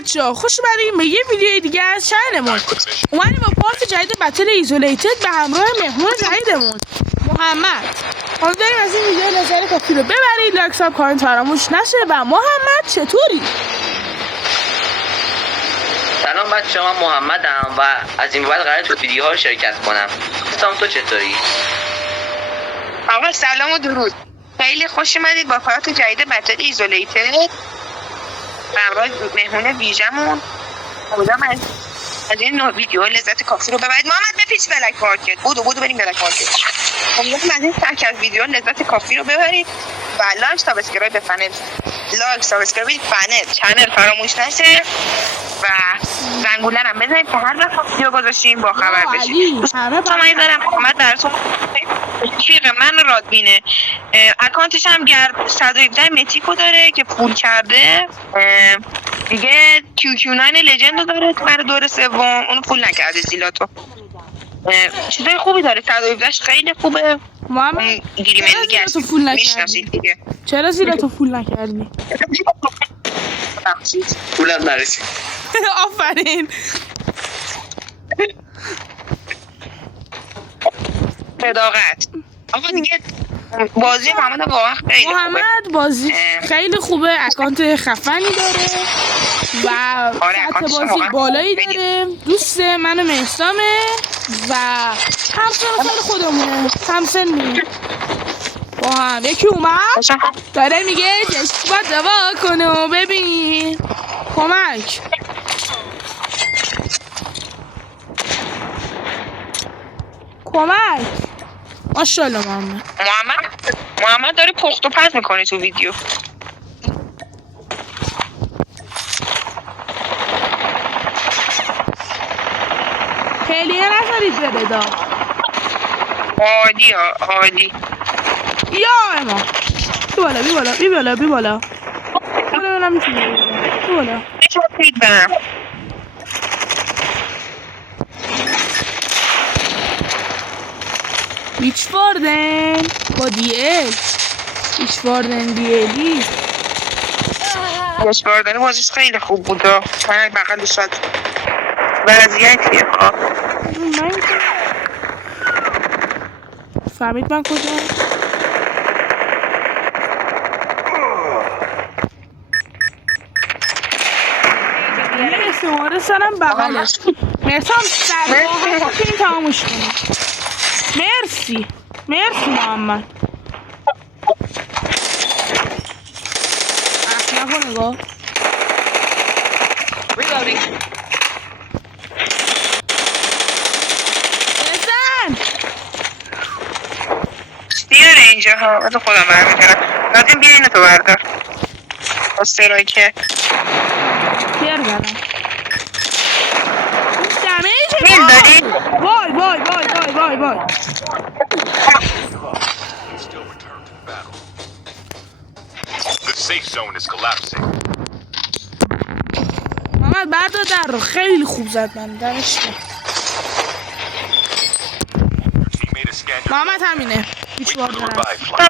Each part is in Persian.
بچه‌ها خوش اومدین به یه ویدیو دیگه از چنلمون. اومدیم با پارت جدید بتل ایزولیتد به همراه مهمون جدیدمون محمد. امیدواریم از این ویدیو نظر کافی رو ببرید. لایک ساب کامنت فراموش نشه. و محمد چطوری؟ سلام بچه‌ها، من محمدم و از این بعد قراره تو ویدیوها شرکت کنم. سلام، تو چطوری؟ آقا سلام و درود. خیلی خوش اومدید با پارت جدید بتل ایزولیتد برای مهمون ویژمون. امیدوارم از این نوع ویدیو لذت کافی رو ببرید. محمد بپیچ بلک مارکت. بودو بریم بلک مارکت. امیدوارم از این سرک از ویدیو لذت کافی رو ببرید و لایک سابسکرایب چنل فراموش نشه و زنگوله هم بزنید که هر وقت ویدیو گذاشتیم با خبر بشید. شما دارم محمد درسون رفیق من رادبینه، اکانتش هم 117 متیکو داره که پول کرده دیگه. QQ9 لجند داره برای دور سوم، اونو پول نکرده زیلاتو. چیزای خوبی داره، 117ش خیلی خوبه. محمد گیری ملیگه میشناسید دیگه. چرا زیلاتو پول نکردی؟ پولم نرسید. آفرین. صداقت. آقا دیگه بازی محمد واقعا خیلی خوبه. محمد بازی خیلی خوبه، اکانت خفنی داره و سطح بازی بالایی داره. دوست من و مهسامه و همسن خیلی خودمونه، همسنی با هم. یکی اومد داره میگه چشم با دوا کنه و ببین کمک. ماشاءالله محمد داره پخت و پز میکنه تو ویدیو. هلیه نذارید بره دا. عادی یا اما بی بالا ببینم میتونی بی بالا. ویچواردن با دیل ویچواردن بازیش خیلی خوب بود. من بقیل شد وضعیتیه. فهمید من کجا؟ مرسی سرم بغلش. مرسی هم سرگاه که این تمامش کنیم. مرسی محمد. اصلا نگاه بزن بیاره اینجا ها. بذار خودم برمیگرم. لازم بیا اینو تو بردار استرایکه بیار برم میل داری؟ وای محمد بردار در رو خیلی خوب زد. من درش محمد همینه. هیچ بار دارم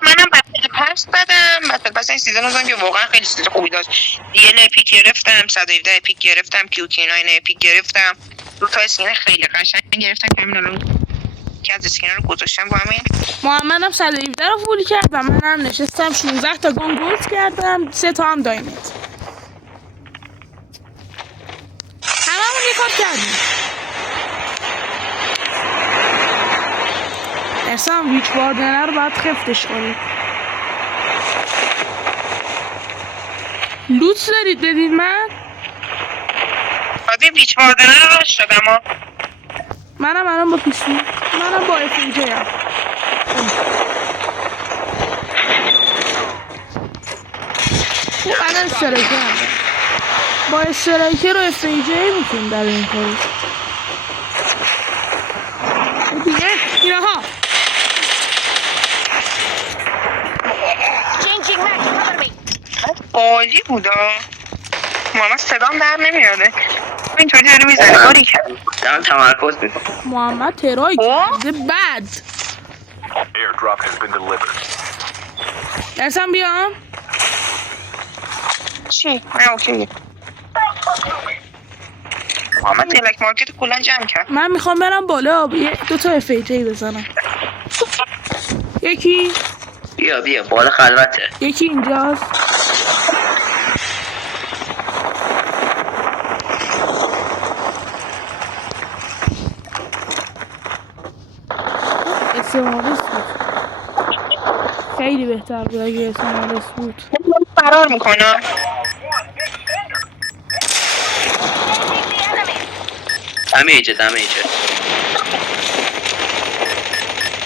منم بتل پس دادم. بتل پس این سیزن رو که واقعا خیلی سیزن خوبی داشت. دیل اپیک گرفتم، 117 اپیک گرفتم، QQ9 اپیک گرفتم. دو تا اسکین خیلی قشنگ گرفتم که همین الان که از اسکین رو گذاشتم با همین. محمدم 117 رو فول کرد و منم نشستم 16 تا گان گولد کردم، 3 تا هم داینت. هممون یه کار کردیم. اصلا ویچواردنه رو باید خفتش کنید. لوت دارید بدید من؟ آدی ویچواردنه رو راش شدم. منم الان با پیسی، منم با FJ هم. الان استرایکر هم با استرایکر و FJ میتونیم در این کاری دیگه. اینا ها عالی بودا. محمد صدام در نمیاده. اینطوری داره میزنه باری کرد. دارم تمرکز میکنم. محمد ترای کرده بد. درسم بیام چی؟ اوکی. محمد تلک مارکت کلا جمع کرد. من میخوام برم بالا 2 تا افیجی بزنم. یکی بیا بالا خلوته. یکی اینجاست. اسمارس بود. خیلی بهتر بود اگه اسمارس بود. فرار میکنه. دمیجه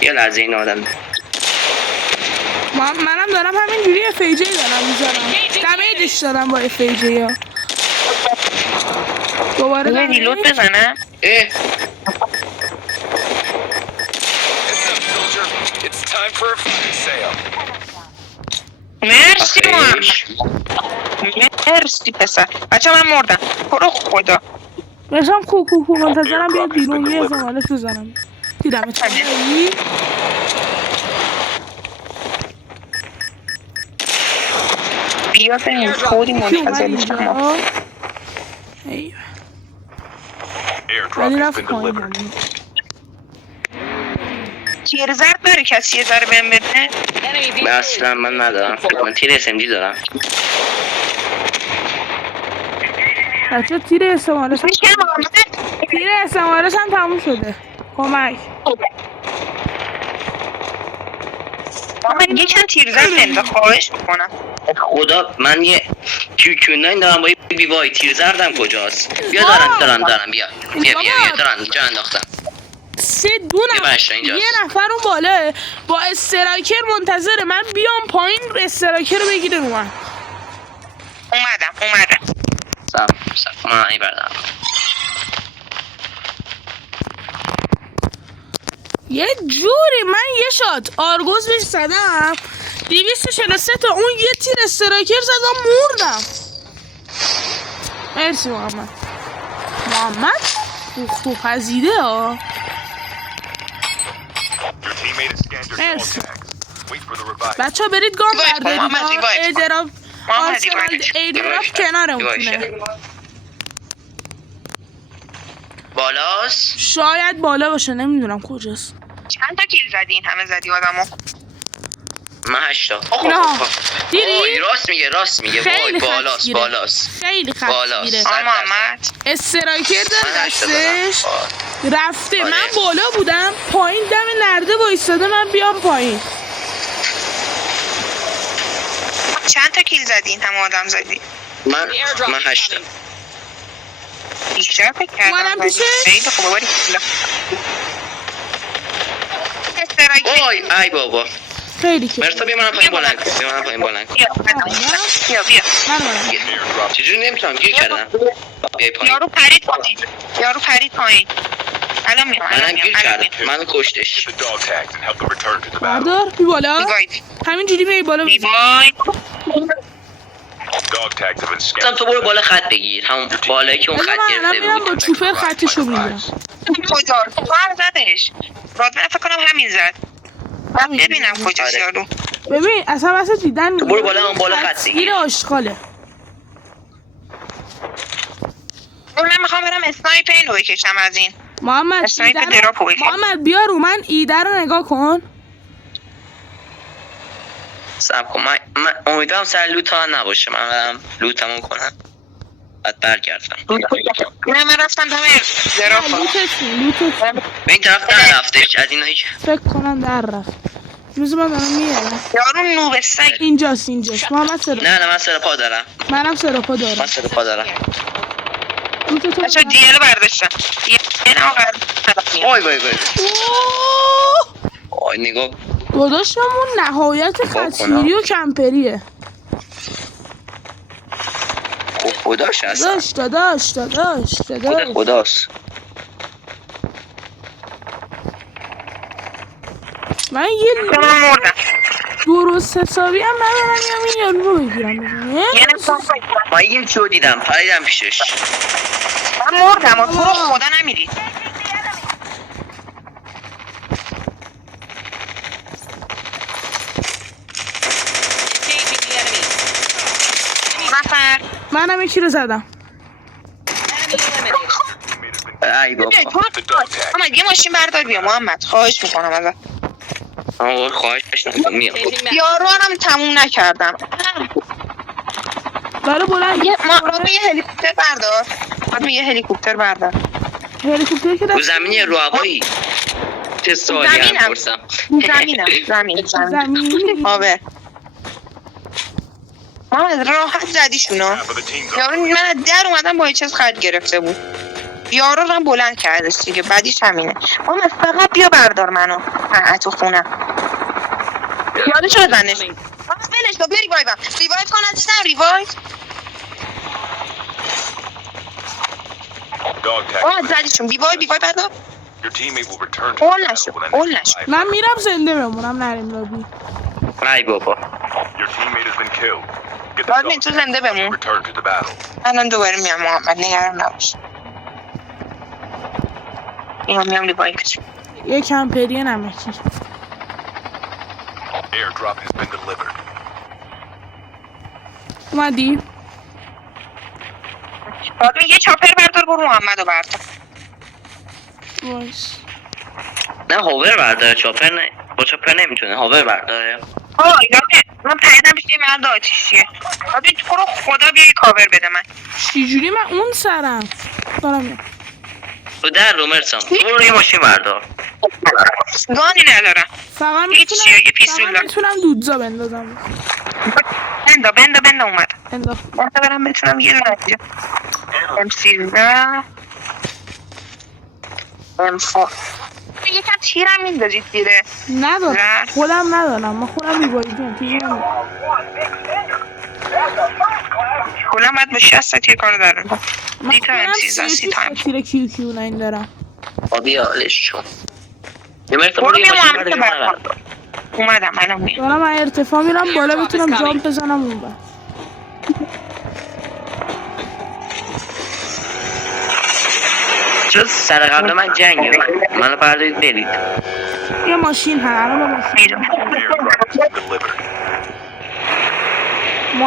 یه لحظه این آدم منم دارم همینجوری افیجی دارم میذارم. دمیجش دارم با افیجی ها. دوباره ریلود بزنم. مرسی محمد. مرسی پسر. بچه من مردم. برو خدا. بشم کو منتظرم بیاد بیرون یه زمانش بزنم. دیدم اتفاقی. بیا بریم خودی منتظر میشم. ولی رفت پایین همون. تیر زرد داره کسی یه ذره بهم بده؟ اصلا من ندارم. من تیر SMG دارم. بچه تیر استمارش هم تموم شده. کمک من یه چند تیر زرد بنده خواهش میکنم. خدا من یه QQ9 دارم با یه بیوای تیر زردم کجاست؟ بیا دارم بیا دارم جا انداختم. 3 2 نفر یه نفر اون بالا با استراکر منتظره من بیام پایین استراکر رو بگیره اومدم. صف من ای بردم. یه جوری من یه شات آرگوز بهش زدم 243 تا اون یه تیر استراکر زدم مردم. مرسی محمد خوب پذیده ها. مرسی بچه ها برید گام بردارید. ایدراف کنارمونه. بالاست؟ شاید بالا باشه نمیدونم کجاست. چند تا کیل زدین همه زدی آدمو؟ من 8 تا. دیدی؟ راست میگه وای بالاست. خیلی خطگیره. محمد استرایکر داره دستش رفته. من بالا بودم پایین دم نرده وایستاده من بیام پایین. چند تا کیل زدین همه آدم زدی؟ من 8 تا. بیشتر فکر کردم خیلی خوبه باری وای ای بابا خیلی که مرسا بیا منم پایین بلند کن. بیا چجوری نمیتونم گیر کردم. بیای پایین. یارو پرید پایین الان میام. منم گیر کردم منو کشتش. بردار بی بالا همین جوری بی بالا تو برو بالا خط بگیر همون بالایی که اون خط گرفته بود. من با چوپر خطشو میگیرم. کجا؟ تو هم زدش رادمن فکر کنم همین زد. من ببینم کجاست یارو. ببین اصلا دیدن برو بالا اون بالا خط بگیر. آشغاله. من میخوام برم اسنایپ اینو بکشم از این. محمد بیا رو من ایده رو نگاه کن. صبر کن من امیدوارم سر لوت ها نباشه. من برم لوتمون کنم بعد برگردم. نه من رفتم دم دراپ. به این طرف در رفتش از اینا هیچ فکر کنم در رفت. روز من دارم میارم یارو نوب سگ اینجاست محمد سر نه من سرپا دارم. منم سرپا دارم. من سرپا دارم. بچه دیل برداشتم. وای نگاه داداشمون نهایت خطگیری و کمپریه. خداش هست. داداش خداست. من یه درست حسابی هم ندارم این یارو رو بگیرم. من یه چیو دیدم پریدم پیشش. من مردم و تو رو خدا نمیری. منم یکی رو زدم. ای بابا محمد یه ماشین بردار بیا محمد خواهش میکنم ازت. آقا خواهش نکن میام. یارو هم تموم نکردم. برای بلند یه هلیکوپتر بردار. یه هلیکوپتر بردار. هلیکوپتر که رو زمینی رو هوایی چه سوالی هم پرسم. زمین آبه محمد راحت زدیشونا. یارو من از در اومدم با چیز خرد گرفته بود. یارو رو هم بلند کردش دیگه بعدیش همینه. محمد فقط بیا بردار منو تو خونه. یادش رو بزنش. محمد ولش کن بیا ریوایو کن عزیزم ریوایو. محمد زدیشون بیوای بردار. اول نشو من میرم زنده بمونم نریم لابی. ای بابا رادمین تو زنده بمون. الان دوباره میام محمد نگران نباش. میام ریوایو کن. یه کمپریه نمکی اومدی؟ رادمین یه چاپر بردار برو محمدو بردار. وایس نه هاور برداره چاپر نه با چاپر نمیتونه هاور برداره. من پیدم بشه یه مرد آتیشیه. رادمین تو رو خدا بیا یه کاور بده من. چجوری من اون سرم دارم میام تو در رو مرسم برو یه ماشین بردار. گانی ندارم. فقط میتونم دودزا بندازم. بنده اومد. انداخت من برم بتونم یه دونه اینجا M13 M4 یکم تیرم میندازید دیره. ندارم خودم ندارم من خودم میبایدیم تیرم کلا باید با 60 تیر کار دارم. دیتا M13 سی تایم تیر کیو 9 دارم. آبی آلش چون یه مرتبه برو یه بیا ماشین محمد بردار. اومدم الان میام. دارم ارتفاع میرم بالا بتونم جامپ بزنم اون بر. چون سر قبل من جنگه منو بردارید برید. یه ماشین الان با ماشین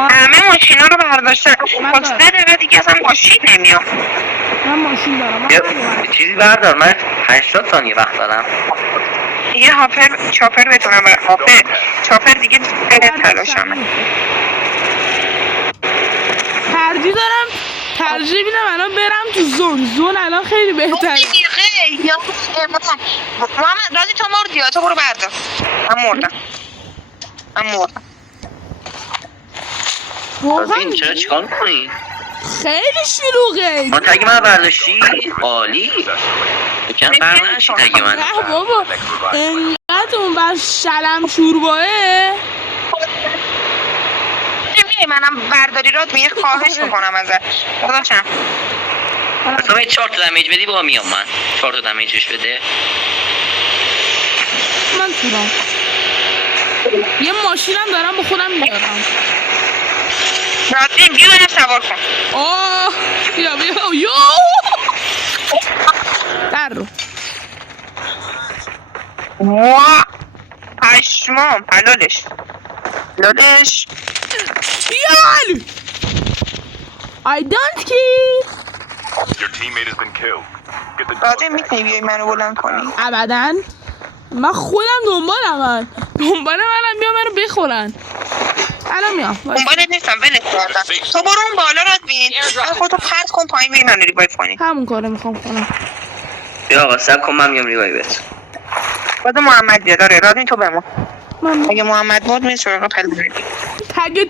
همه ماشینا رو برداشتن. با 3 دقیقه دیگه اصلا ماشین نمیاد. من ماشین دارم یه چیزی بردار من 80 ثانیه وقت دارم. یه چاپر بتونم چاپر دیگه تلاشمه. ترجیح میدم الان برم تو زون الان خیلی بهتره. محمد رازی تو مردی تو برو بردار. من مردم واقعا چرا چیکار میکنی؟ خیلی شلوغه. ما تگ من برداشتی؟ عالی بکن قرار نشید تگ من. نه بابا انقدر اون بر شلم شورباه منم برداری راد میگه خواهش میکنم ازت داداشم. مثلا 4 تا دمیج بدی با میام من 4 تا دمیجش بده. من تورم یه ماشینم دارم با خودم میارم. رادین بیا برم سوار کن. بیا یو در رو پشمام حلالش بیال I don't care. رادین میتونی بیایی منو بلند کنی؟ ابداً من خودم دنبالم بیا منو بخورن. الان میام دنبالت نیستم ولت کردم. تو برو اون بالا رادین خودتو پرت کن پایین بری منو ریوایو کنی. همون کارو میخوام کنم. بیا آقا سب کن من میام ریوایوت. بعد محمد بیاد. داره رادین تو بمون. اگه محمد بود میشه سراغ پلوی.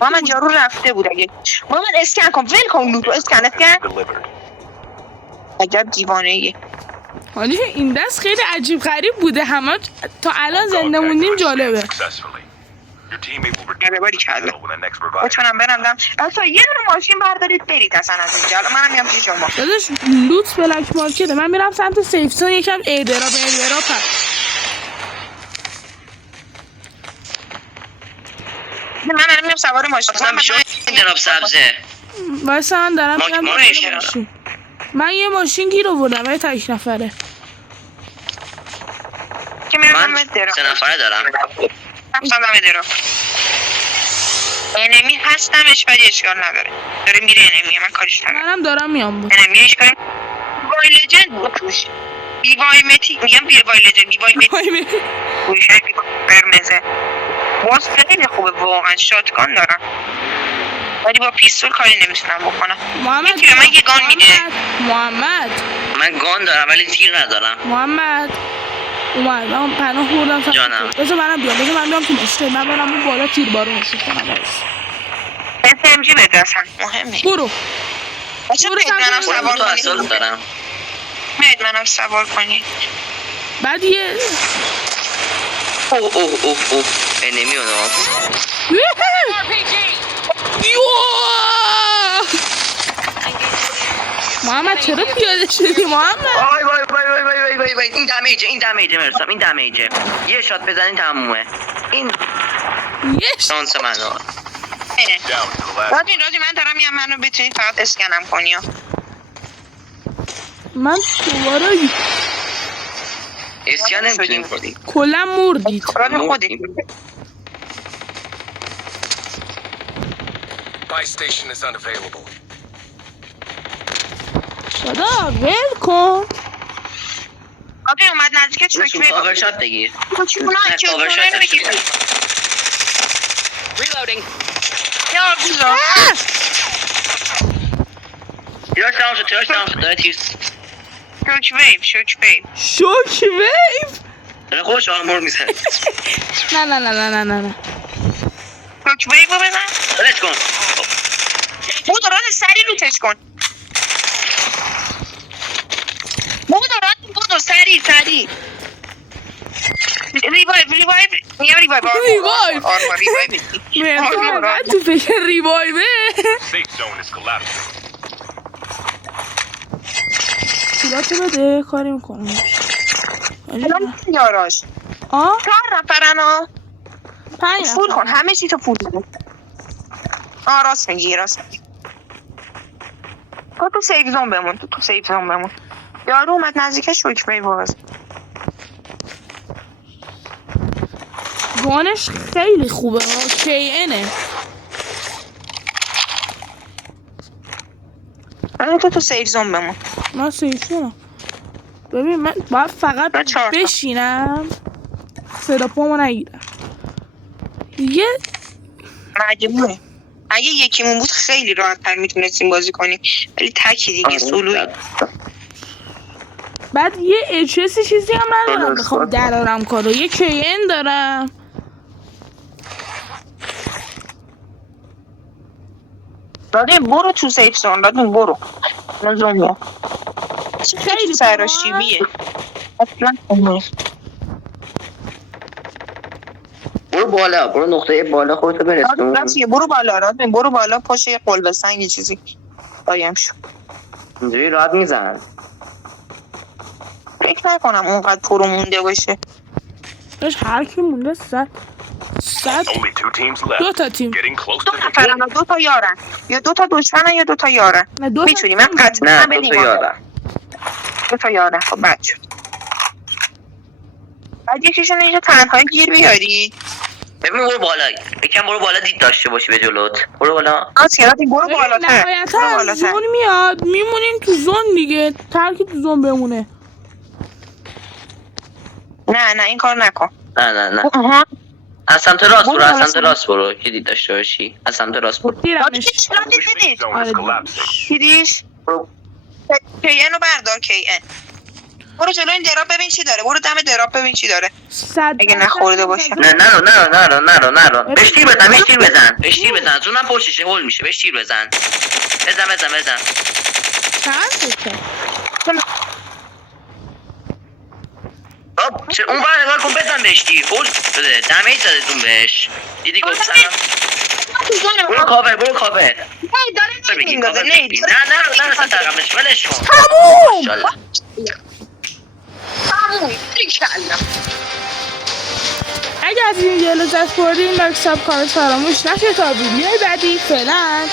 محمد یارو رفته بود اگه. محمد اسکن کن ول کن لوتو اسکن. عجب دیوانه‌ایه. حالی این دست خیلی عجیب غریب بوده. همه تا الان زنده موندیم جالبه. باری کلا بتونم برم بچه‌ها یه دونه ماشین بردارید برید اصلا از اینجا. منم میام پیش شما. داداش لوت بلک مارکته. من میرم سمت سیف زون یکم ایردراپ من میام سوار ماشین. من شما ایردراپ سبزه واسه من دارم میرم. من یه ماشین گیر آوردم ولی تک نفره. که میرم 3 نفره دارم. رفتم دم درو. انمی هستمش ولی اشکال نداره. داره میره انمی من کاریش ندارم. منم دارم میام بود. انمی اشکال بیوای لجند بکش. بیوای متیک میگم بیوای لجند بیوای متیک گوشه بیوای قرمزه. باز خیلی خوبه واقعا شاتگان دارم. ولی با پیستول کاری نمیتونم بکنم. محمد یکی به من یه گان میده. محمد من گان دارم ولی تیر ندارم. محمد اومد من پناه بردم. جانم. بذار من بیام تو مشته. من برم اون بالا تیر بارونشو کنم. SMG بده اصلا مهم نیست. برو بچه بید منم سوار تو اصلا کنی. دارم. بید منم سوار کنی. بعد یه اوه انمی اونو محمد چرا پیاده شدی محمد؟ وای این دمیجه مرسم این دمیجه. یه شات بزنین تمومه. این شانس منو. راجی من دارم میام منو بتونی فقط اسکنم کنی. من دوباره اسکن نمیتونیم کنیم. کلا مردید. راجی خودی. Buy station is unavailable. دادا ول کن. راجی اومد نزدیک چون کاور شات بگیر. کاور شات بگیر. Reloading. یا بیزا. تیراش تمام شد داره تیر. شوک ویو. شوک ویو. داره خوش آمور میزن. نه. شوک ویو رو بزن. بلش کن. بود راجی سری لوتش کن. بود سری. ریوایو مرسا تو فکر ریوایوه. Safe zone is collapsing. سیلاتو بده کاری میکنم. الان یاراش 4 نفرن ها. 5 فول کن همه چی تو فول کن. راست میگی تو سیف زون بمون. یارو اومد نزدیک شوک ویو باز. گانش خیلی خوبه ها. KNه. تو سیف زون بمون. من سیفونم. ببین من باید فقط بشینم صدا پامو نگیرم. یه مجموعه اگه یکیمون بود خیلی راحت تر میتونستیم بازی کنیم ولی تکی دیگه سولوی. بعد یه HS چیزی هم ندارم بخوام درارم کارو. یه KN دارم. دادیم برو تو سیف زون. برو من زومیا خیلی سراشیبیه اصلا. برو نقطه بالا خودتو برسون. برو بالا پشت یه قلب سنگ چیزی قایم شو. اینجوری راحت میزن. فکر نکنم اونقدر پرو مونده باشه. داشت هر کی مونده 100 Only 2 teams left. 2 تا تیم. Getting close 2 to victory. نفرن 2 تا یارن. یا 2 تا دشمنن یا 2 تا یارن. میتونی من قطعا نه 2 تا یارن. 2 تا یارن. خب بد شد. بعد یکیشون اینجا تنهایی گیر بیاری. ببین برو بالا. یکم برو بالا دید داشته باشی به جلوت. برو بالا. برو بالاتر. نهایتا زون میاد میمونیم تو زون دیگه. ترکی تو زون بمونه. نه این کار نکن. نه. از سمت راست برو که دید داشته باشی. از سمت راست برو. Safe zone is collapsing. دیدیش؟ KN رو بردار KN. برو جلو این دراب ببین چی داره. برو دم دراب ببین چی داره. اگه نخورده باشه. نه نرو. بهش تیر بزن. زونم پشتشه هول میشه. بهش تیر بزن. بزن. اون بار نگاه کن بزن بهش تیر. هول بده. دمیج زده زون بهش. دیدی گفتم. برو کاور. نه اصلا ترقمش ولش کن. تموم. اگه از این ویدیو لذت بردین لایک سابسکرایب فراموش نشه تا ویدیوی بعدی. فعلا